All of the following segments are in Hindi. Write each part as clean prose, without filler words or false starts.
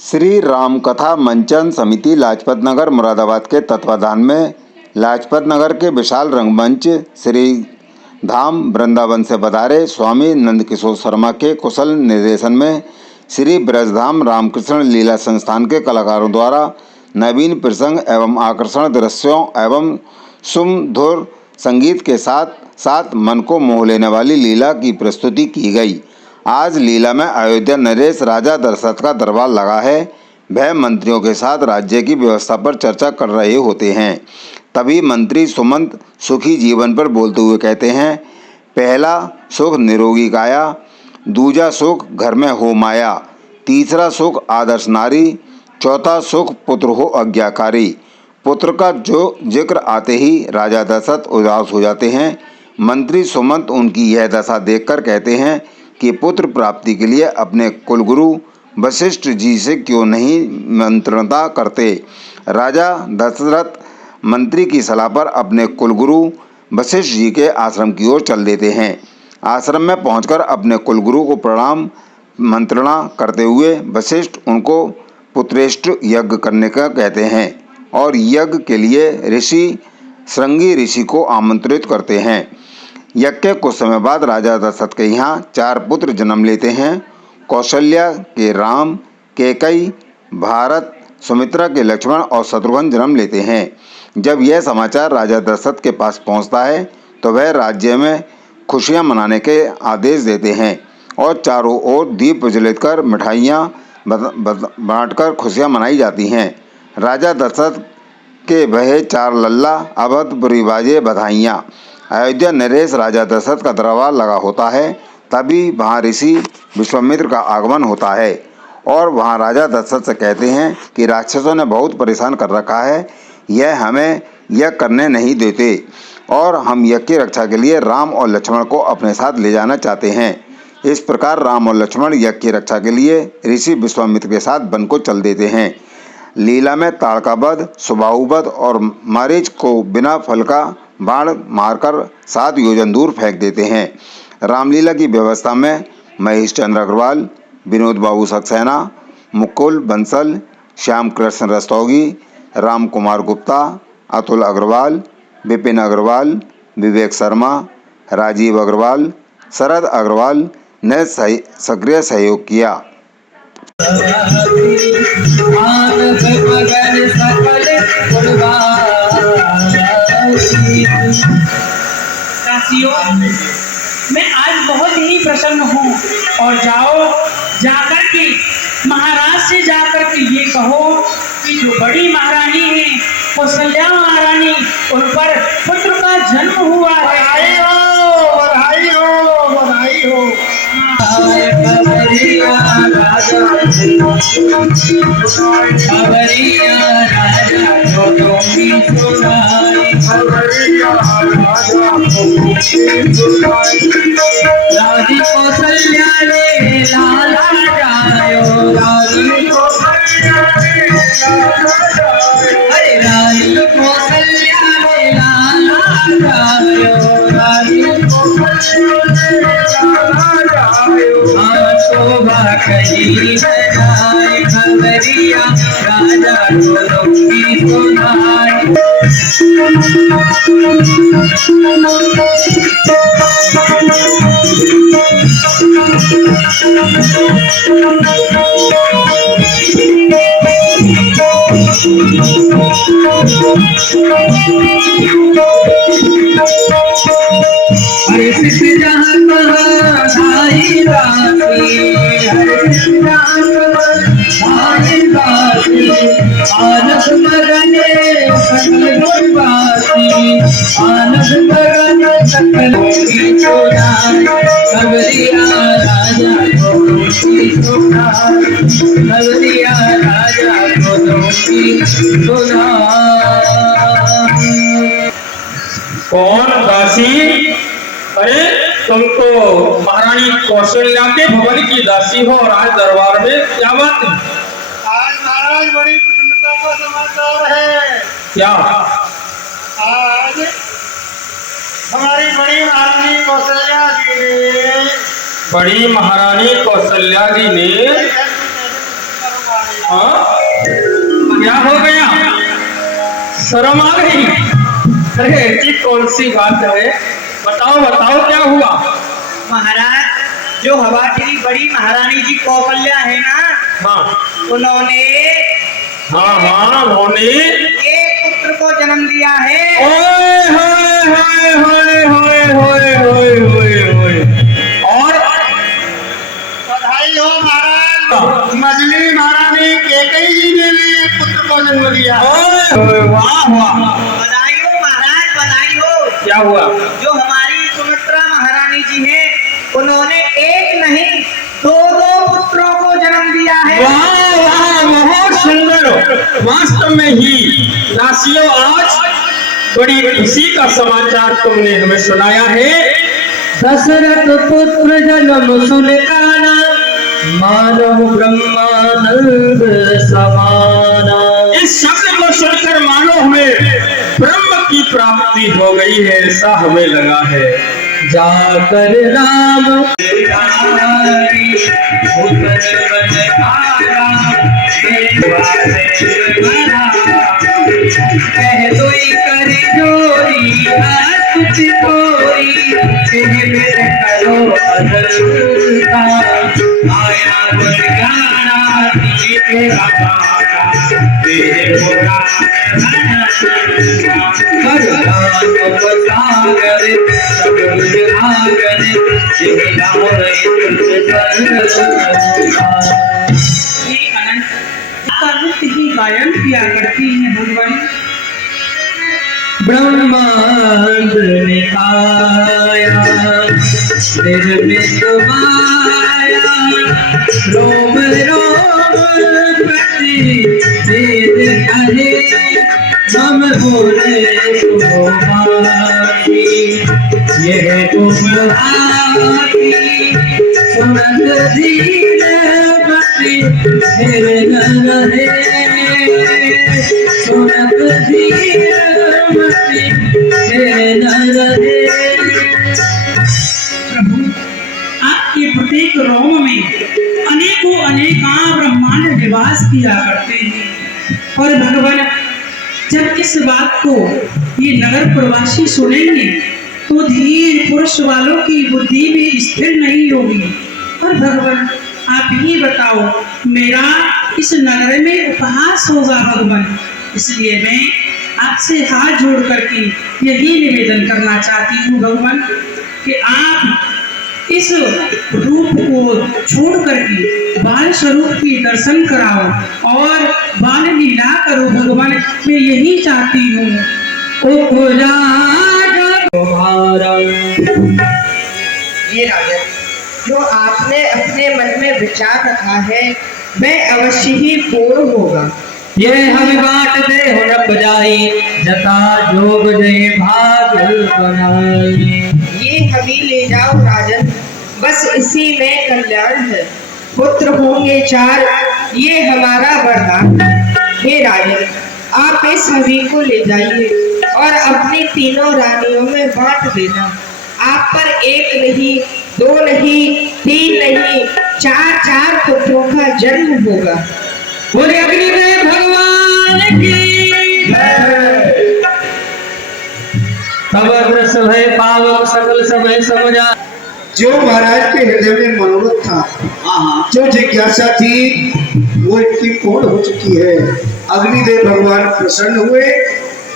श्री राम कथा मंचन समिति लाजपत नगर मुरादाबाद के तत्वाधान में लाजपत नगर के विशाल रंगमंच श्री धाम वृंदावन से पधारे स्वामी नंदकिशोर शर्मा के कुशल निर्देशन में श्री ब्रजधाम रामकृष्ण लीला संस्थान के कलाकारों द्वारा नवीन प्रसंग एवं आकर्षण दृश्यों एवं सुमधुर संगीत के साथ साथ मन को मोह लेने वाली लीला की प्रस्तुति की गई। आज लीला में अयोध्या नरेश राजा दशरथ का दरबार लगा है। वह मंत्रियों के साथ राज्य की व्यवस्था पर चर्चा कर रहे होते हैं। तभी मंत्री सुमंत सुखी जीवन पर बोलते हुए कहते हैं, पहला सुख निरोगी काया, दूजा सुख घर में हो माया, तीसरा सुख आदर्श नारी, चौथा सुख पुत्र हो आज्ञाकारी। पुत्र का जो जिक्र आते ही राजा दशरथ उदास हो जाते हैं। मंत्री सुमंत उनकी यह दशा देखकर कहते हैं कि पुत्र प्राप्ति के लिए अपने कुलगुरु वशिष्ठ जी से क्यों नहीं मंत्रणा करते। राजा दशरथ मंत्री की सलाह पर अपने कुलगुरु वशिष्ठ जी के आश्रम की ओर चल देते हैं। आश्रम में पहुंचकर अपने कुलगुरु को प्रणाम मंत्रणा करते हुए वशिष्ठ उनको पुत्रेष्ट यज्ञ करने का कहते हैं और यज्ञ के लिए ऋषि श्रृंगी ऋषि को आमंत्रित करते हैं। यज्ञ के कुछ समय बाद राजा दशरथ के यहाँ 4 पुत्र जन्म लेते हैं। कौशल्या के राम, कैकेयी, भारत, सुमित्रा के लक्ष्मण और शत्रुघ्न जन्म लेते हैं। जब यह समाचार राजा दशरथ के पास पहुँचता है तो वह राज्य में खुशियाँ मनाने के आदेश देते हैं और चारों ओर दीप प्रज्वलित कर मिठाइयाँ बांटकर खुशियाँ मनाई जाती हैं। राजा दशरथ के वह 4 लल्ला अवधपुरी बाजे बधाइयाँ। अयोध्या नरेश राजा दशरथ का दरबार लगा होता है। तभी वहाँ ऋषि विश्वामित्र का आगमन होता है और वहाँ राजा दशरथ से कहते हैं कि राक्षसों ने बहुत परेशान कर रखा है, यह हमें यज्ञ करने नहीं देते और हम यज्ञ की रक्षा के लिए राम और लक्ष्मण को अपने साथ ले जाना चाहते हैं। इस प्रकार राम और लक्ष्मण यज्ञ की रक्षा के लिए ऋषि विश्वामित्र के साथ वन को चल देते हैं। लीला में ताड़कावध, सुबाहुवध और मारीच को बिना फल का बाण मारकर 7 योजन दूर फेंक देते हैं। रामलीला की व्यवस्था में महेश चंद्र अग्रवाल, विनोद बाबू सक्सेना, मुकुल बंसल, श्याम कृष्ण रस्तोगी, राम कुमार गुप्ता, अतुल अग्रवाल, विपिन अग्रवाल, विवेक शर्मा, राजीव अग्रवाल, शरद अग्रवाल ने सक्रिय सहयोग किया। मैं आज बहुत ही प्रसन्न हूँ और जाकर के महाराज से जाकर के ये कहो कि जो बड़ी महारानी है कौशल्या महारानी, उन पर पुत्र का जन्म हुआ है। बधाई हो, बधाई हो, बधाई हो। राजी कौशल्या रे लाला जायो, राजी कौशल्या रे लाला जायो, अरे राजी कौशल्या रे लाला जायो, राजी कौशल्या रे लाला जायो। हाँ शोभा कही बनाए खबरिया राजा को की सुनाए। हरे सिद्ध जहाँ कहाँ साई राती, हरे सिद्ध जहाँ कहाँ साई राती, आनंद मगने सकल गुणवासी, आनंद मगने सकल की सुनाई। खबरिया राजा को की सुनाई, खबरिया राजा को की सुनाई। कौन दासी? अरे तुम तो महारानी कौशल्या के भवन की दासी हो और आज दरबार में क्या बात है? आज महाराज बड़ी प्रसन्नता का समाचार है। क्या? आज हमारी बड़ी महारानी कौशल्या जी ने बड़ी महारानी कौशल्या जी ने हाँ? क्या हो गया? शर्म आ गई? अरे ऐसी कौन सी बात है? बताओ बताओ क्या हुआ? महाराज जो हवाटी बड़ी महारानी जी कौशल्या है ना, हाँ उन्होंने हाँ हाँ उन्होंने एक पुत्र को जन्म दिया है। ओए होए होए होए होए होए होए होए होए। और बधाई हो महाराज, मजली महारानी केकई जी ने भी एक पुत्र को जन्म दिया। ओए होए, वाह वाह। बधाई हो महाराज, बधाई हो। क्या हुआ? जो हमारी सुमित्रा महारानी जी है, उन्होंने एक नहीं दो दो पुत्रों को जन्म दिया है। वाह वाह, बहुत सुंदर। वास्तव में ही दासियों, आज बड़ी खुशी का समाचार तुमने हमें सुनाया है। दशरथ पुत्र जन्म सुन काना, मानव ब्रह्मानंद समाना। इस शब्द को सुनकर मानो हमें ब्रह्म की प्राप्ति हो गई है, ऐसा हमें लगा है। जाकर राम कह दोई कर जोरी कुछ गोरी, मेरे करो अदरता आया दुर्गाना तेरा बाका तेरे ही गायन किया करती है भगवान। ब्रह्मांड ने आया निर्मित माया, रोम रोम प्रति वेद कहे, हम बोले तो बाकी यह उपहारी सुनत धीर बसी मेरे नर है, सुनत धीर बसी मेरे नर है। प्रभु, आपके प्रत्येक रोम में अनेकों अनेका ब्रह्मांड निवास किया करते हैं। और भगवान, जब इस बात को ये नगर प्रवासी सुनेंगे तो धीर पुरुष वालों की बुद्धि भी स्थिर नहीं होगी। और भगवान, आप ही बताओ, मेरा इस नगर में उपहास होगा भगवान। इसलिए मैं आपसे हाथ जोड़ करके यही निवेदन करना चाहती हूँ भगवान कि आप इस रूप को छोड़ करके बाल स्वरूप की दर्शन कराओ और बाल लीला करो भगवान। मैं यही चाहती हूँ। तुम्हारा ये राजन, जो आपने अपने मन में विचार रखा है वह अवश्य ही पूर्ण होगा। ये हम बाट दे हो न बजाई, जता जोग दे भाग बनाई। ये हमें ले जाओ राजन, बस इसी में कल्याण है। पुत्र होंगे 4, ये हमारा वरदान। हे राजन, आप इस हवि को ले जाइए और अपनी तीनों रानियों में बांट देना। आप पर 1 नहीं 2 नहीं 3 नहीं 4 पुत्रों का जन्म होगा। बोले अग्निदेव भगवान की समग्र समय पावक सकल समय समझा। जो महाराज के हृदय में मनोरथ था, जो जिज्ञासा थी, वो इनकी पूर्ण हो चुकी है। अग्निदेव भगवान प्रसन्न हुए,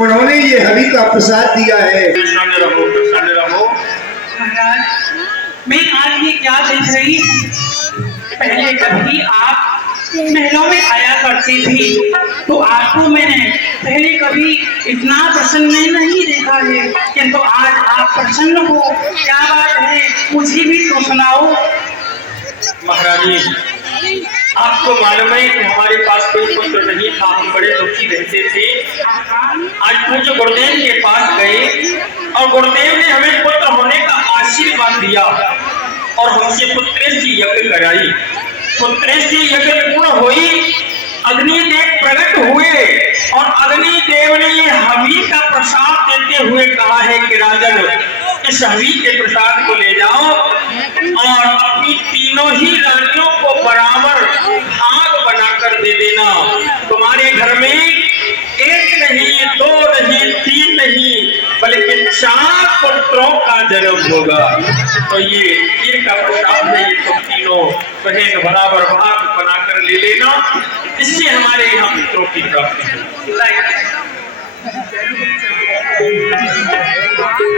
उन्होंने ये हवि का प्रसाद दिया है। प्रसन्न रहो, प्रसन्न रहो। महाराज, मैं आज ये क्या देख रही हूँ? पहले कभी आप महलों में आया करती थी तो आपको मैंने पहले कभी इतना प्रसन्न नहीं देखा है, किंतु आज आप प्रसन्न हो। क्या बात है, मुझे भी तो सुनाओ। महारानी, आपको मालूम है कि हमारे पास कोई पुत्र नहीं था, हम बड़े दुखी रहते थे। आज पूज्य गुरुदेव के पास गए और गुरुदेव ने हमें पुत्र होने का आशीर्वाद दिया और हमसे पुत्रेष्टि यज्ञ कराई। पुत्रेष्टि यज्ञ पूर्ण हुई, अग्निदेव प्रकट हुए और अग्निदेव ने ये हवि का प्रसाद देते हुए कहा है कि राजन, इस हवि के प्रसाद को ले जाओ और अपनी तीनों ही रानियों को बराबर भाग बनाकर पुत्रों का जन्म होगा। तो ये इनका प्रसाद है, ये तुम तीनों बहन बराबर भाग बनाकर ले लेना, इससे हमारे यहाँ पुत्रों की प्राप्ति है।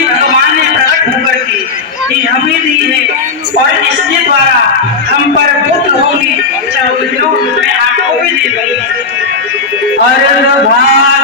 भगवान ने प्रकट होकर के ये हमें दी है और इसके द्वारा हम पर पुत्र होंगे, चाहे आपको भी दे दूंगी। अर्घ भाग